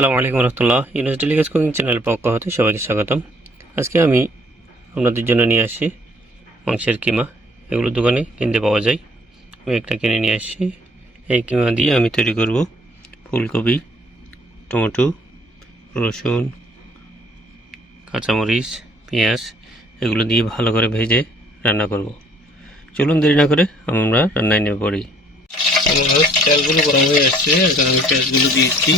সালামু আলাইকুম রহমতুল্লাহ। ইউনুস ডেলিগেজ কুকিং চ্যানেল পক্ষ হতে সবাইকে স্বাগতম। আজকে আমি আপনাদের জন্য নিয়ে আসছি মাংসের কিমা। এগুলো দোকানে কিনতে পাওয়া যায়। আমি একটা কিনে নিয়ে আসছি। এই কিমা দিয়ে আমি তৈরি করব ফুলকপি, টমেটো, রসুন, কাঁচামরিচ, পেঁয়াজ, এগুলো দিয়ে ভালো করে ভেজে রান্না করব। চলুন দেরি না করে আমরা রান্নায় নেমে পড়ি। আমার তেলগুলো গরম হয়ে আসছে। আমি পেঁয়াজগুলো দিয়েছি।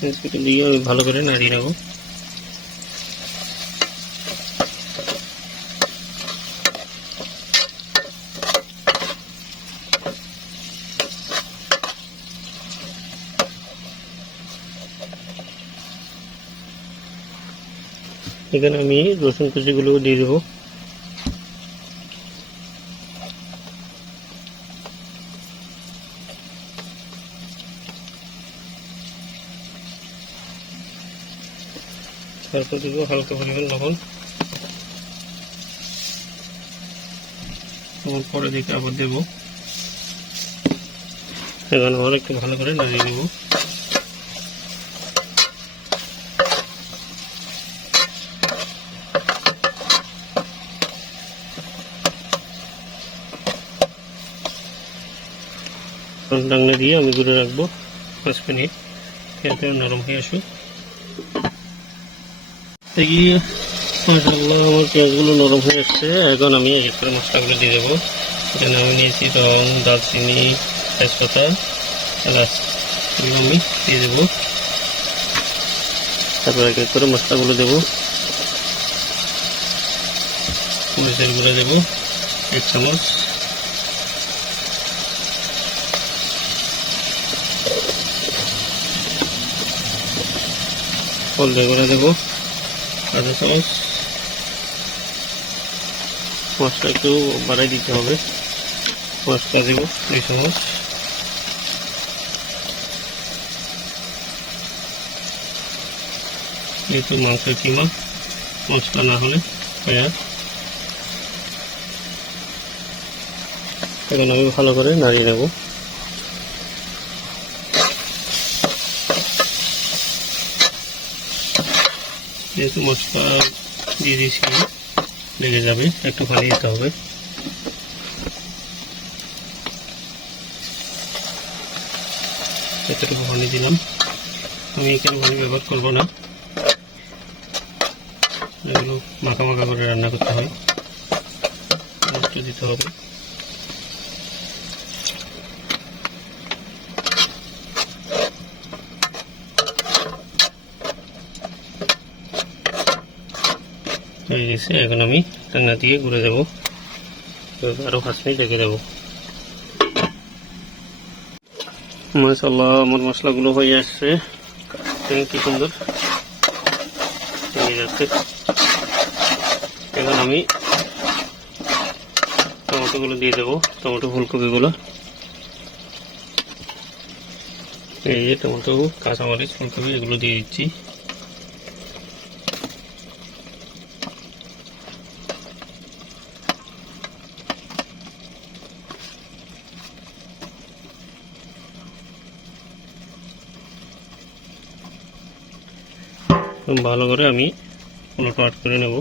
পেঁয়াজগুলো দিয়ে ভালো করে নাড়িয়ে নেব এখানে আমি রসুন কুচিগুলো দিয়ে দেবো। তারপর দেবো, হালকা পরিমাণ লবণ। লবণ পরে দিকে আবার দেবো। এখন আবার একটু ভালো করে নাড়িয়ে নেব। ডাংলা দিয়ে আমি দূরে রাখব পাঁচ মিনিট। যাতে নরম হয়ে আসুক। এগিয়ে মাসাল্লাহ আমার পেঁয়াজগুলো নরম হয়ে আসছে। এখন আমি এক করে মশলাগুলো দিয়ে দেবো। এখানে আমি নিয়েছি রং, দারচিনি, তেজপাতা। এলাচ এগুলো আমি দিয়ে দেবো। তারপর এক এক করে মশলাগুলো দেবো। মরিচের গুঁড়ো দেবো, এক চামচ। হলদে করে দেবো। আধা চামচ একটু বাড়াই দিতে হবে। দেবো যেহেতু কিমা মশলা না হলে পেঁয়াজ এখন আমি ভালো করে নাড়িয়ে নেব। যেহেতু মশলা দিয়ে দিয়েছি, লেগে যাবে, একটু পানি দিতে হবে। এতটুকু পানি দিলাম। আমি এখানে পানি ব্যবহার করব না? এগুলো মাখা মাখা করে রান্না করতে হয়। দিতে হবে। হয়ে গেছে এখন আমি রান্না দিয়ে ঘুরে দেবো। আরও পাঁচ মিনিট রেখে দেবো। মাসাল্লাহ আমার মশলাগুলো হয়ে আসছে। কি সুন্দর হয়ে যাচ্ছে। এখন আমি টমেটোগুলো দিয়ে দেবো, টমেটো ফুলকপিগুলো। এই যে টমেটো, কাঁচামরিচ, ফুলকপি, এগুলো দিয়ে দিচ্ছি। ভালো করে আমি পুরো কাট করে নেব।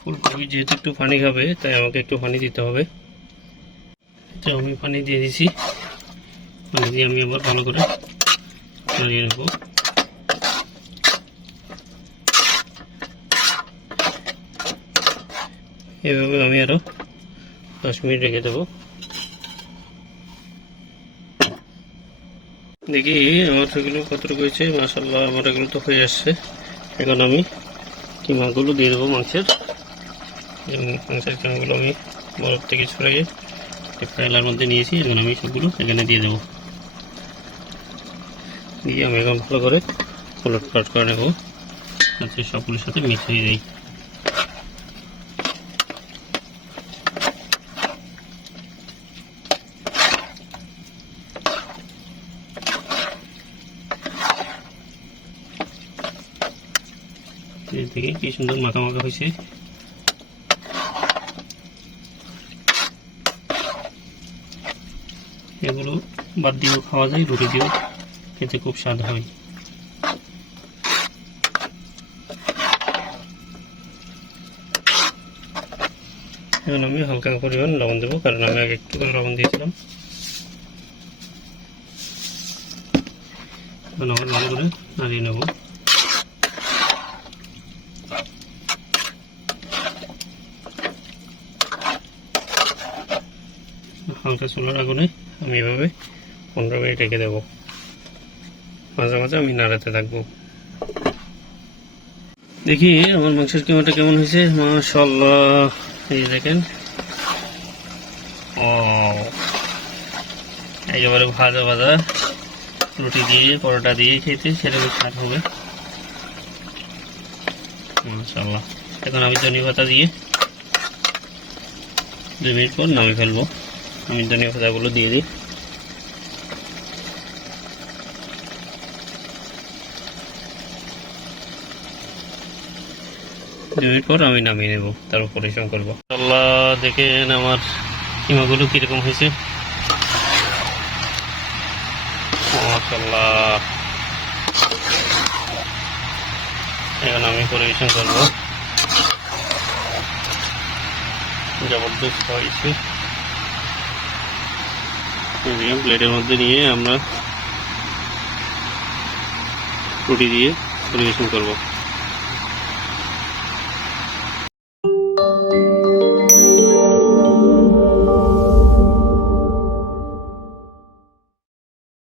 ফুলকপি যেহেতু একটু পানি খাবে, তাই আমাকে একটু পানি দিতে হবে। তো আমি পানি দিয়ে দিছি। দিয়ে আমি আবার ভালো করে নাড়িয়ে নেব। এভাবে আমি আরও দশ মিনিট রেখে দেবো। দেখি আমার সেগুলো কতটুকু হয়েছে মাসাল্লাহ আমার এগুলো তো হয়ে আসছে। এখন আমি কিমাগুলো দিয়ে দেবো মাংসের। মাংসের কিমাগুলো আমি বরফ থেকে ছড়িয়ে ফ্রাইলার মধ্যে নিয়েছি, এখন আমি সবগুলো এখানে দিয়ে দেবো। দিয়ে আমি এখন ভালো করে পালট করে নেব। যাতে সবগুলোর সাথে মিক্স হয়ে যায় কি সুন্দর মাখা মাখা হয়েছে। এগুলো বাদ দিয়েও খাওয়া যায়, রুটি দিয়েও। খেতে খুব স্বাদ হয় এখন আমি হালকা পরিমাণ লবণ দেবো, কারণ আমি আগে একটু লবণ দিয়েছিলাম। ভালো করে নাড়িয়ে হালকা চুলার আগুনে আমি এভাবে পনেরো মিনিট রেখে দেবো। মাঝে মাঝে আমি নাড়াতে থাকব। দেখি, আমার মাংসের কিমাটা কেমন হয়েছে? মাশাল্লাহ এই দেখেন। ও। একেবারে ভাজা ভাজা। রুটি দিয়ে, পরোটা দিয়ে খেতে সেটা সেরকম স্বাদ হবে মাশাল্লাহ এখন আমি ধনিয়া পাতা দিয়ে দুই মিনিট পর নামিয়ে ফেলব। আমি ধনিয়া পাতাগুলো দিয়ে দিই। দুই পর আমি নামিয়ে নেব, তারপর পরিশ্রম করব। আল্লাহ, দেখেন আমার কিমাগুলো কীরকম হয়েছে। মাশাল্লাহ এখন আমি পরিবেশন করব। জবরদস্ত হয়েছে। প্লেটের মধ্যে নিয়ে আমরা রুটি দিয়ে পরিবেশন করব।